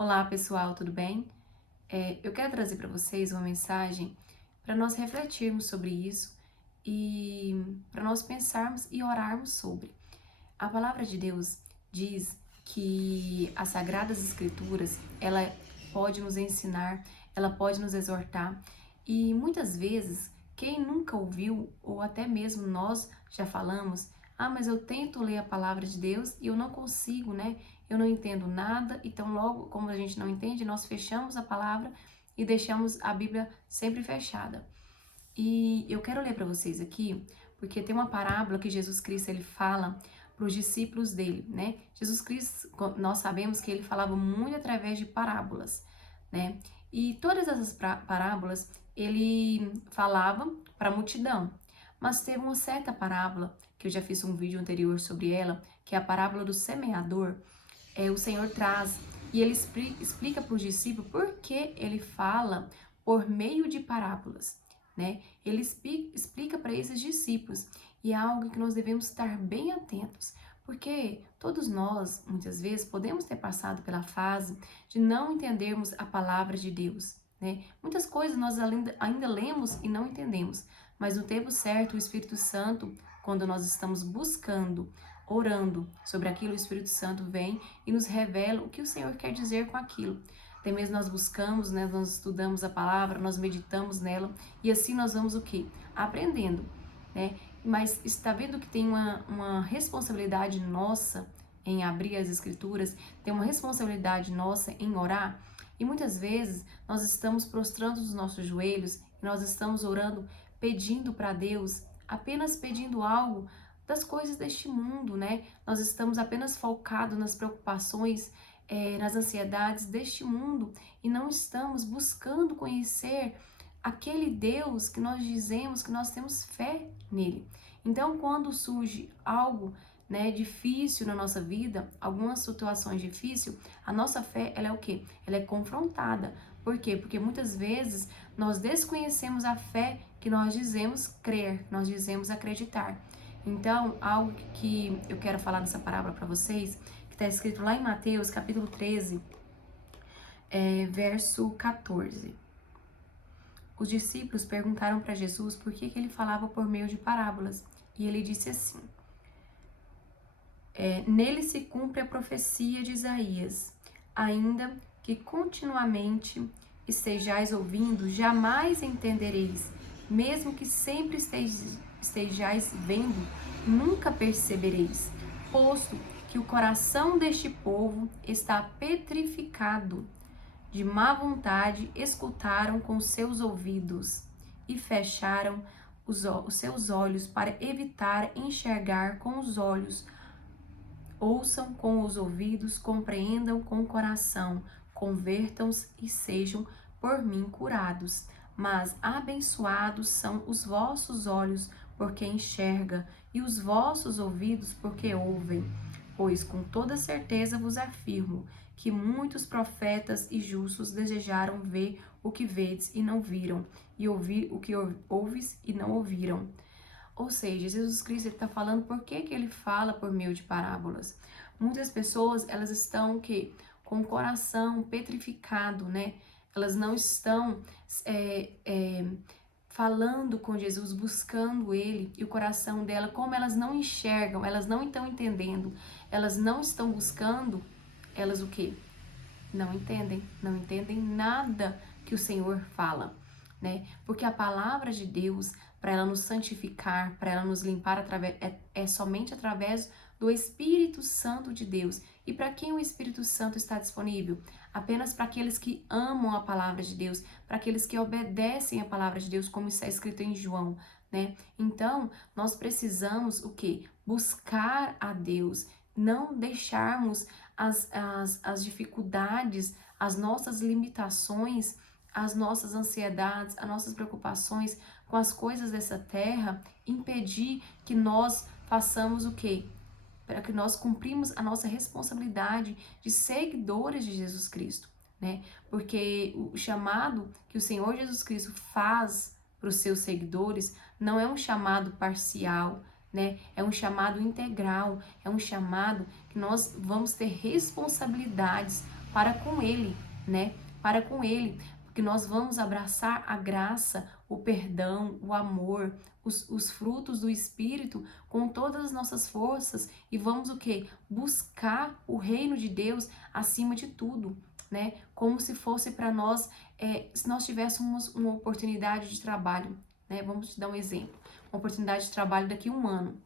Olá pessoal, tudo bem? Eu quero trazer para vocês uma mensagem para nós refletirmos sobre isso e para nós pensarmos e orarmos sobre. A palavra de Deus diz que as Sagradas Escrituras, ela pode nos ensinar, ela pode nos exortar e muitas vezes quem nunca ouviu ou até mesmo nós já falamos, mas eu tento ler a palavra de Deus e eu não consigo, né? Eu não entendo nada, então logo como a gente não entende, nós fechamos a palavra e deixamos a Bíblia sempre fechada. E eu quero ler para vocês aqui, porque tem uma parábola que Jesus Cristo ele fala para os discípulos dele, né? Jesus Cristo, nós sabemos que ele falava muito através de parábolas, né? E todas essas parábolas ele falava para a multidão. Mas teve uma certa parábola, que eu já fiz um vídeo anterior sobre ela, que é a parábola do semeador. O Senhor traz e ele explica para os discípulos por que ele fala por meio de parábolas, né? Ele explica para esses discípulos e é algo que nós devemos estar bem atentos, porque todos nós, muitas vezes, podemos ter passado pela fase de não entendermos a palavra de Deus, né? Muitas coisas nós ainda lemos e não entendemos, mas no tempo certo, o Espírito Santo, quando nós estamos buscando, orando sobre aquilo, o Espírito Santo vem e nos revela o que o Senhor quer dizer com aquilo. Até mesmo nós buscamos, né, nós estudamos a palavra, nós meditamos nela e assim nós vamos o quê? Aprendendo, né? Mas está vendo que tem uma responsabilidade nossa em abrir as escrituras, tem uma responsabilidade nossa em orar e muitas vezes nós estamos prostrando os nossos joelhos e nós estamos orando, pedindo para Deus, apenas pedindo algo das coisas deste mundo, né? Nós estamos apenas focados nas preocupações, nas ansiedades deste mundo e não estamos buscando conhecer aquele Deus que nós dizemos que nós temos fé nele. Então, quando surge algo, né, difícil na nossa vida, algumas situações difíceis, a nossa fé, ela é o quê? Ela é confrontada. Por quê? Porque muitas vezes nós desconhecemos a fé que nós dizemos crer, nós dizemos acreditar. Então, algo que eu quero falar nessa parábola para vocês, que está escrito lá em Mateus, capítulo 13, verso 14. Os discípulos perguntaram para Jesus por que ele falava por meio de parábolas. E ele disse assim, nele se cumpre a profecia de Isaías, ainda que continuamente estejais ouvindo, jamais entendereis, mesmo que sempre estejais vendo, nunca percebereis, posto que o coração deste povo está petrificado. De má vontade escutaram com os seus ouvidos e fecharam os seus olhos para evitar enxergar com os olhos. Ouçam com os ouvidos, compreendam com o coração, convertam-se e sejam por mim curados. Mas abençoados são os vossos olhos, porque enxerga, e os vossos ouvidos, porque ouvem. Pois com toda certeza vos afirmo que muitos profetas e justos desejaram ver o que vedes e não viram, e ouvir o que ouves e não ouviram. Ou seja, Jesus Cristo está falando por que ele fala por meio de parábolas. Muitas pessoas, elas estão com o coração petrificado, né? Elas não estão falando com Jesus, buscando Ele, e o coração dela, como elas não enxergam, elas não estão entendendo, elas não estão buscando, elas o quê? Não entendem nada que o Senhor fala, né? Porque a palavra de Deus, para ela nos santificar, para ela nos limpar, é somente através do Espírito Santo de Deus. E para quem o Espírito Santo está disponível? Apenas para aqueles que amam a palavra de Deus, para aqueles que obedecem a palavra de Deus, como está escrito em João, né? Então, nós precisamos o quê? Buscar a Deus, não deixarmos as dificuldades, as nossas limitações, as nossas ansiedades, as nossas preocupações com as coisas dessa terra, impedir que nós façamos o quê? Para que nós cumprimos a nossa responsabilidade de seguidores de Jesus Cristo, né? Porque o chamado que o Senhor Jesus Cristo faz para os seus seguidores não é um chamado parcial, né? É um chamado integral, é um chamado que nós vamos ter responsabilidades para com Ele, né? Para com Ele, porque nós vamos abraçar a graça, o perdão, o amor, os frutos do Espírito com todas as nossas forças e vamos o quê? Buscar o reino de Deus acima de tudo, né? Como se fosse para nós, se nós tivéssemos uma oportunidade de trabalho, né? Vamos te dar um exemplo, uma oportunidade de trabalho daqui a um ano,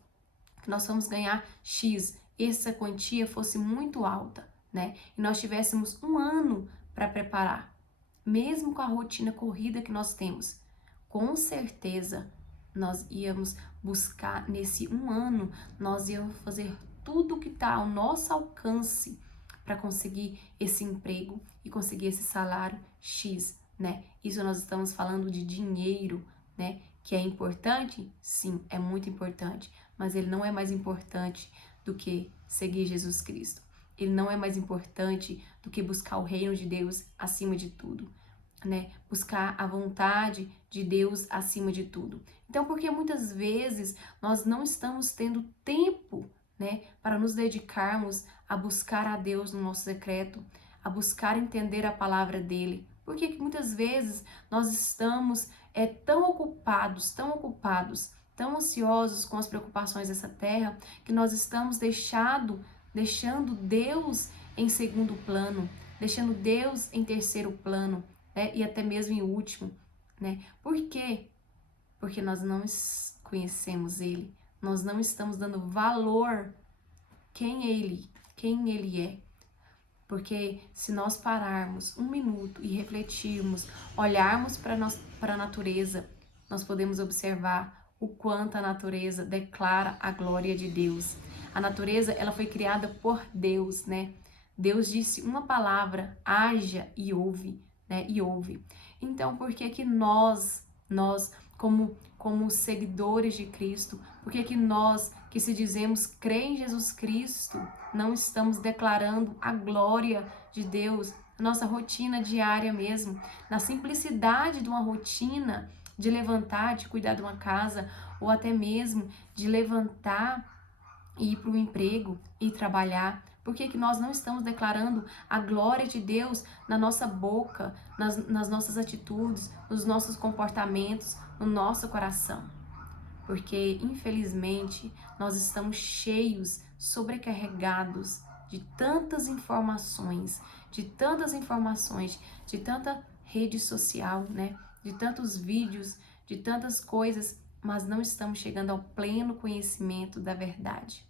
que nós vamos ganhar X, essa quantia fosse muito alta, né? E nós tivéssemos um ano para preparar, mesmo com a rotina corrida que nós temos, com certeza nós íamos buscar nesse um ano, nós íamos fazer tudo que está ao nosso alcance para conseguir esse emprego e conseguir esse salário X, né? Isso nós estamos falando de dinheiro, né? Que é importante? Sim, é muito importante, mas ele não é mais importante do que seguir Jesus Cristo. Ele não é mais importante do que buscar o reino de Deus acima de tudo, né? Buscar a vontade de Deus acima de tudo. Então, porque muitas vezes nós não estamos tendo tempo, né, para nos dedicarmos a buscar a Deus no nosso secreto, a buscar entender a palavra dele. Porque muitas vezes nós estamos tão ocupados, tão ansiosos com as preocupações dessa terra, que nós estamos deixando Deus em segundo plano, deixando Deus em terceiro plano, né? E até mesmo em último, né? Por quê? Porque nós não conhecemos Ele, nós não estamos dando valor quem Ele é. Porque se nós pararmos um minuto e refletirmos, olharmos para a natureza, nós podemos observar o quanto a natureza declara a glória de Deus. A natureza, ela foi criada por Deus, né? Deus disse uma palavra, haja e ouve, né? E ouve. Então, por que que nós como seguidores de Cristo, por que que nós que se dizemos crer em Jesus Cristo, não estamos declarando a glória de Deus, nossa rotina diária mesmo, na simplicidade de uma rotina, de levantar, de cuidar de uma casa, ou até mesmo de levantar e ir para o emprego e trabalhar? Por que que nós não estamos declarando a glória de Deus na nossa boca, nas nossas atitudes, nos nossos comportamentos, no nosso coração? Porque, infelizmente, nós estamos cheios, sobrecarregados de tantas informações, de tanta rede social, né? De tantos vídeos, de tantas coisas, mas não estamos chegando ao pleno conhecimento da verdade.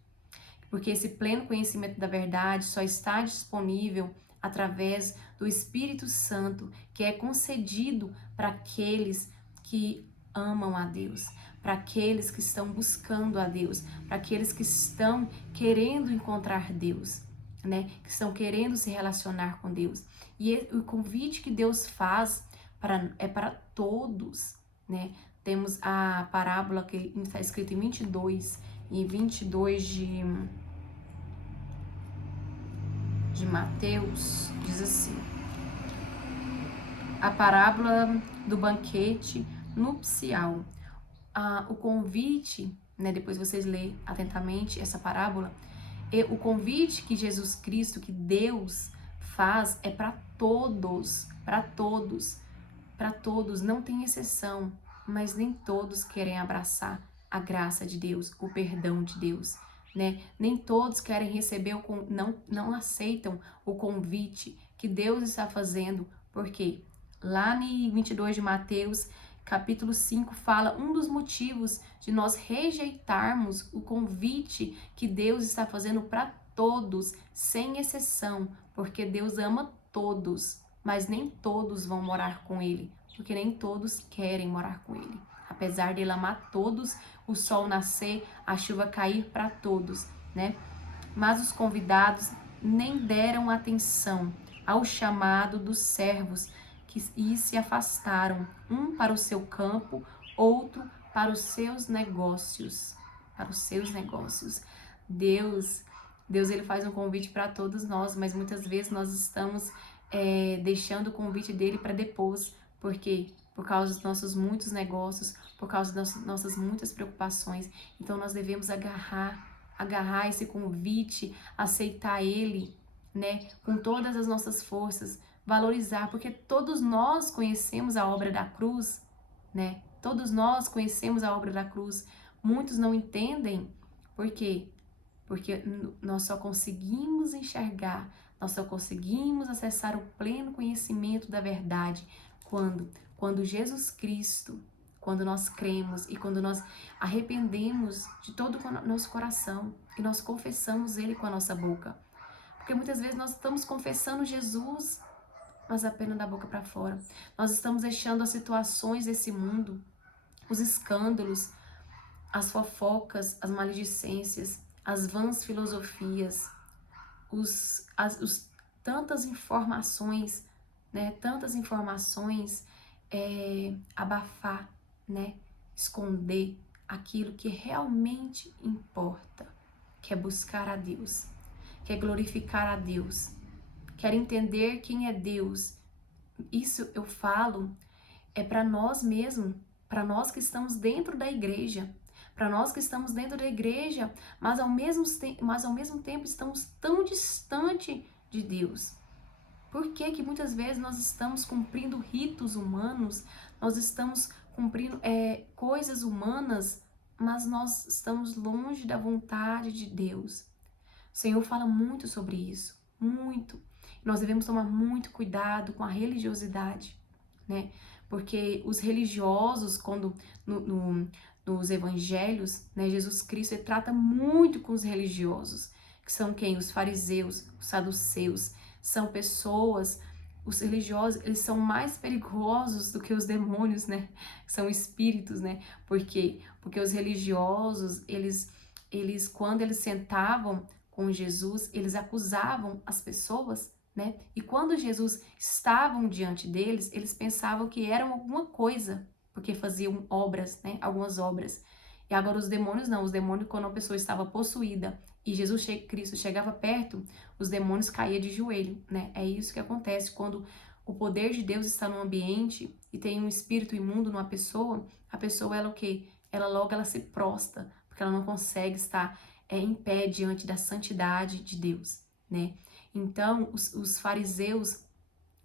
Porque esse pleno conhecimento da verdade só está disponível através do Espírito Santo, que é concedido para aqueles que amam a Deus, para aqueles que estão buscando a Deus, para aqueles que estão querendo encontrar Deus, né? Que estão querendo se relacionar com Deus. E o convite que Deus faz é para todos, né? Temos a parábola que está escrita em 22 de Mateus, diz assim: a parábola do banquete nupcial. O convite, né, depois vocês leem atentamente essa parábola, o convite que Jesus Cristo, que Deus faz é para todos, não tem exceção, mas nem todos querem abraçar a graça de Deus, o perdão de Deus, né? Nem todos querem receber, não aceitam o convite que Deus está fazendo, porque lá em 22 de Mateus, capítulo 5, fala um dos motivos de nós rejeitarmos o convite que Deus está fazendo para todos, sem exceção, porque Deus ama todos, mas nem todos vão morar com Ele, porque nem todos querem morar com Ele. Apesar de Ele amar todos, o sol nascer, a chuva cair para todos, né? Mas os convidados nem deram atenção ao chamado dos servos e se afastaram, um para o seu campo, outro para os seus negócios. Deus, ele faz um convite para todos nós, mas muitas vezes nós estamos deixando o convite dele para depois. Por quê? Por causa dos nossos muitos negócios, por causa das nossas muitas preocupações. Então nós devemos agarrar esse convite, aceitar ele, né, com todas as nossas forças, valorizar, porque todos nós conhecemos a obra da cruz, né? Todos nós conhecemos a obra da cruz. Muitos não entendem, por quê? Porque nós só conseguimos enxergar, nós só conseguimos acessar o pleno conhecimento da verdade quando Jesus Cristo, quando nós cremos e quando nós arrependemos de todo o nosso coração e nós confessamos Ele com a nossa boca. Porque muitas vezes nós estamos confessando Jesus, mas apenas da boca para fora. Nós estamos deixando as situações desse mundo, os escândalos, as fofocas, as maledicências, as vãs filosofias, tantas informações, né? Tantas informações, abafar, né? Esconder aquilo que realmente importa, que é buscar a Deus, que é glorificar a Deus, quer entender quem é Deus. Isso eu falo para nós mesmos, para nós que estamos dentro da igreja, para nós que estamos dentro da igreja, mas ao mesmo tempo estamos tão distante de Deus. Por que que muitas vezes nós estamos cumprindo ritos humanos, nós estamos cumprindo coisas humanas, mas nós estamos longe da vontade de Deus? O Senhor fala muito sobre isso, muito. Nós devemos tomar muito cuidado com a religiosidade, né? Porque os religiosos, quando nos evangelhos, né, Jesus Cristo ele trata muito com os religiosos, que são quem? Os fariseus, os saduceus, são pessoas, os religiosos, eles são mais perigosos do que os demônios, né? São espíritos, né? Por quê? Porque os religiosos, eles quando eles sentavam com Jesus, eles acusavam as pessoas, né? E quando Jesus estavam diante deles, eles pensavam que eram alguma coisa, porque faziam obras, né? Algumas obras. E agora os demônios não, os demônios quando a pessoa estava possuída e Jesus Cristo chegava perto, os demônios caíam de joelho, né? É isso que acontece quando o poder de Deus está no ambiente e tem um espírito imundo numa pessoa, a pessoa ela o quê? Ela se prostra, porque ela não consegue estar em pé diante da santidade de Deus, né? Então, os fariseus,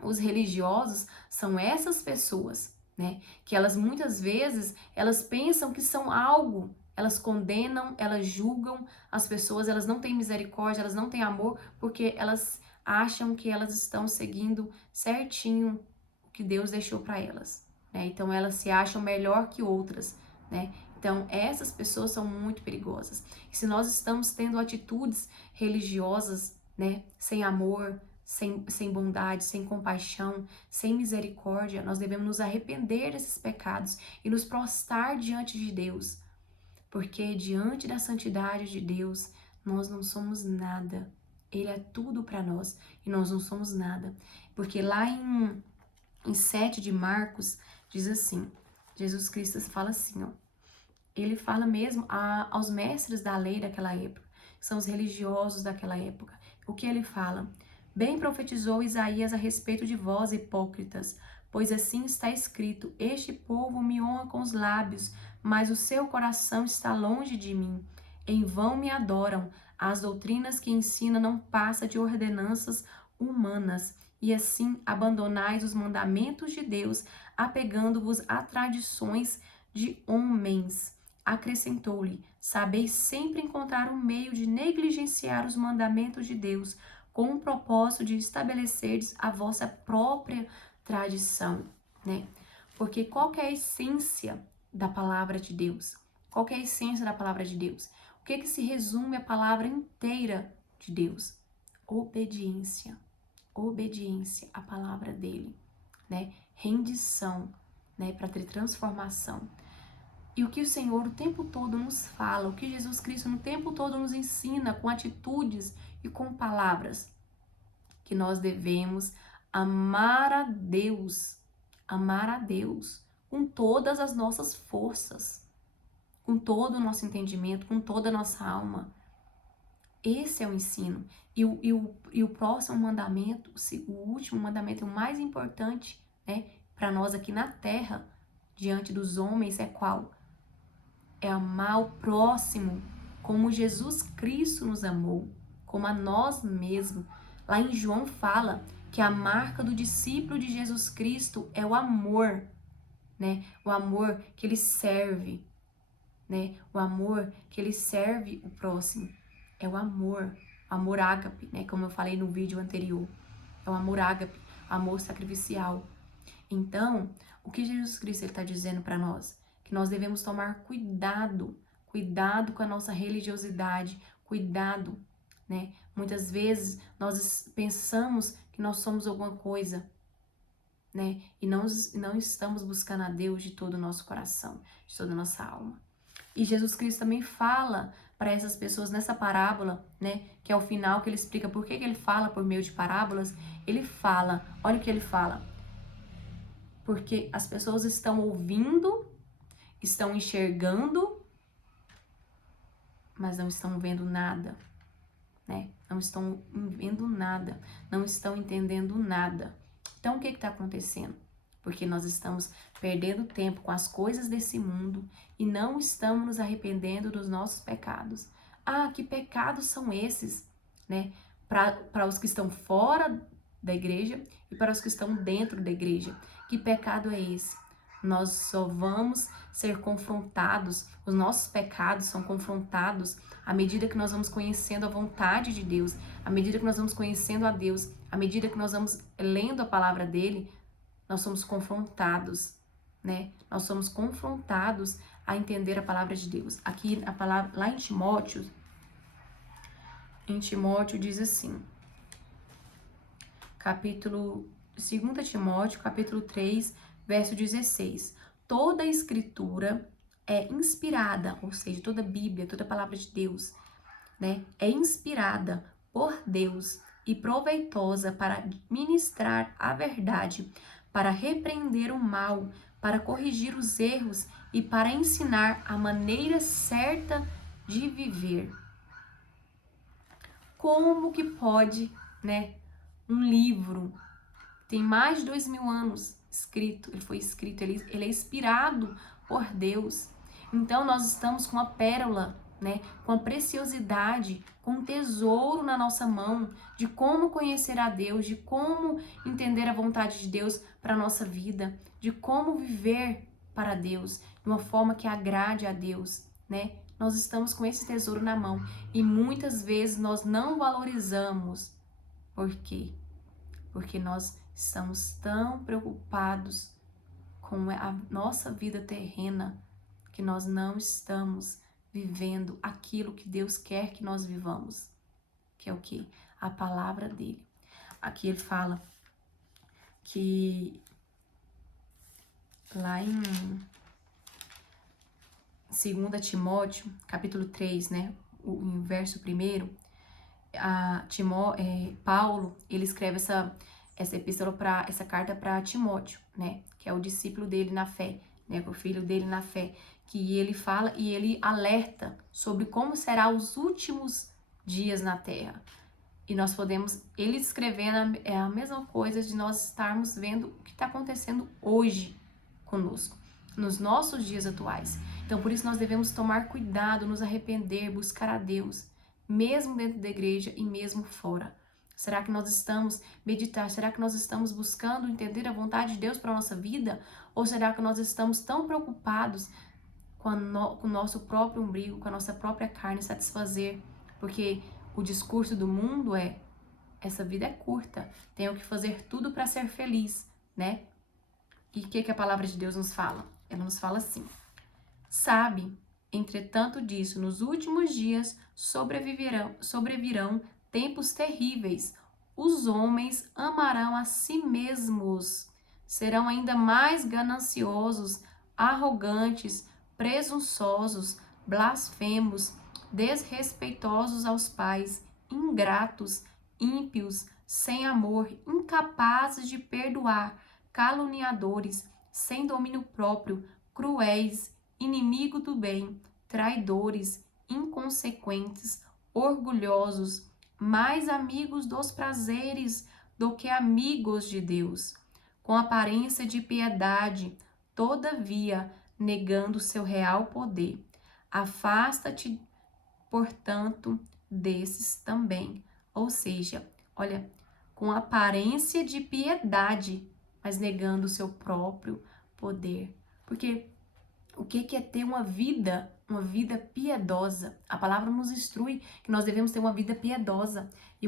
os religiosos, são essas pessoas, né? Que elas muitas vezes, elas pensam que são algo, elas condenam, elas julgam as pessoas, elas não têm misericórdia, elas não têm amor, porque elas acham que elas estão seguindo certinho o que Deus deixou para elas, né? Então, elas se acham melhor que outras, né? Então, essas pessoas são muito perigosas. E se nós estamos tendo atitudes religiosas, né, sem amor, sem bondade, sem compaixão, sem misericórdia, nós devemos nos arrepender desses pecados e nos prostrar diante de Deus. Porque diante da santidade de Deus, nós não somos nada. Ele é tudo para nós e nós não somos nada. Porque lá em 7 de Marcos, diz assim, Jesus Cristo fala assim, ó. Ele fala mesmo aos mestres da lei daquela época, que são os religiosos daquela época. O que ele fala? Bem profetizou Isaías a respeito de vós, hipócritas, pois assim está escrito: este povo me honra com os lábios, mas o seu coração está longe de mim. Em vão me adoram. As doutrinas que ensina não passa de ordenanças humanas. E assim abandonais os mandamentos de Deus, apegando-vos a tradições de homens. Acrescentou-lhe: sabeis sempre encontrar um meio de negligenciar os mandamentos de Deus, com o propósito de estabelecerdes a vossa própria tradição, né? Porque qual que é a essência da palavra de Deus? Qual que é a essência da palavra de Deus? O que se resume a palavra inteira de Deus? Obediência. Obediência à palavra dele, né? Rendição, né? Para ter transformação. E o que o Senhor o tempo todo nos fala, o que Jesus Cristo no tempo todo nos ensina com atitudes e com palavras, que nós devemos amar a Deus com todas as nossas forças, com todo o nosso entendimento, com toda a nossa alma. Esse é o ensino. E o próximo mandamento, o último mandamento, o mais importante, né, para nós aqui na terra, diante dos homens, é qual? É amar o próximo como Jesus Cristo nos amou, como a nós mesmos. Lá em João fala que a marca do discípulo de Jesus Cristo é o amor, né? O amor que ele serve, né? O amor que ele serve o próximo. É o amor ágape, né? Como eu falei no vídeo anterior. É o amor ágape, amor sacrificial. Então, o que Jesus Cristo está dizendo para nós? Que nós devemos tomar cuidado com a nossa religiosidade, cuidado, né? Muitas vezes nós pensamos que nós somos alguma coisa, né? E não estamos buscando a Deus de todo o nosso coração, de toda a nossa alma. E Jesus Cristo também fala para essas pessoas nessa parábola, né? Que é o final que ele explica por que ele fala por meio de parábolas. Ele fala, olha o que ele fala. Porque as pessoas estão ouvindo, estão enxergando, mas não estão vendo nada, né? Não estão vendo nada, não estão entendendo nada. Então, o que está acontecendo? Porque nós estamos perdendo tempo com as coisas desse mundo e não estamos nos arrependendo dos nossos pecados. Ah, que pecados são esses, né? Para os que estão fora da igreja e para os que estão dentro da igreja. Que pecado é esse? Nós só vamos ser confrontados, os nossos pecados são confrontados à medida que nós vamos conhecendo a vontade de Deus, à medida que nós vamos conhecendo a Deus, à medida que nós vamos lendo a palavra dele, nós somos confrontados, né? Nós somos confrontados a entender a palavra de Deus. Aqui a palavra lá em Timóteo diz assim, capítulo 2 Timóteo, capítulo 3, verso 16. Toda a escritura é inspirada, ou seja, toda a Bíblia, toda a palavra de Deus, né? É inspirada por Deus e proveitosa para ministrar a verdade, para repreender o mal, para corrigir os erros e para ensinar a maneira certa de viver. Como que pode, né, um livro tem mais de 2000 anos escrito, ele foi escrito, ele é inspirado por Deus. Então nós estamos com a pérola, né, com a preciosidade, com um tesouro na nossa mão de como conhecer a Deus, de como entender a vontade de Deus para a nossa vida, de como viver para Deus de uma forma que agrade a Deus, né? Nós estamos com esse tesouro na mão e muitas vezes nós não valorizamos. Por quê? Porque nós estamos tão preocupados com a nossa vida terrena que nós não estamos vivendo aquilo que Deus quer que nós vivamos, que é o quê? A palavra dele. Aqui ele fala que lá em 2 Timóteo, capítulo 3, né, o verso 1, Paulo, ele escreve essa epístola essa carta para Timóteo, né, que é o discípulo dele na fé, né, o filho dele na fé, que ele fala e ele alerta sobre como será os últimos dias na terra. E nós podemos, ele escrevendo é a mesma coisa de nós estarmos vendo o que está acontecendo hoje conosco, nos nossos dias atuais. Então, por isso nós devemos tomar cuidado, nos arrepender, buscar a Deus, mesmo dentro da igreja e mesmo fora. Será que nós estamos meditar? Será que nós estamos buscando entender a vontade de Deus para a nossa vida? Ou será que nós estamos tão preocupados com o nosso próprio umbigo, com a nossa própria carne, satisfazer? Porque o discurso do mundo é: essa vida é curta, tenho que fazer tudo para ser feliz, né? E o que a palavra de Deus nos fala? Ela nos fala assim: sabe, entretanto disso, nos últimos dias sobrevirão tempos terríveis. Os homens amarão a si mesmos, serão ainda mais gananciosos, arrogantes, presunçosos, blasfemos, desrespeitosos aos pais, ingratos, ímpios, sem amor, incapazes de perdoar, caluniadores, sem domínio próprio, cruéis, inimigo do bem, traidores, inconsequentes, orgulhosos, mais amigos dos prazeres do que amigos de Deus, com aparência de piedade, todavia negando seu real poder. Afasta-te, portanto, desses também. Ou seja, olha, com aparência de piedade, mas negando o seu próprio poder. Porque o que é ter uma vida piedosa? A palavra nos instrui que nós devemos ter uma vida piedosa. E uma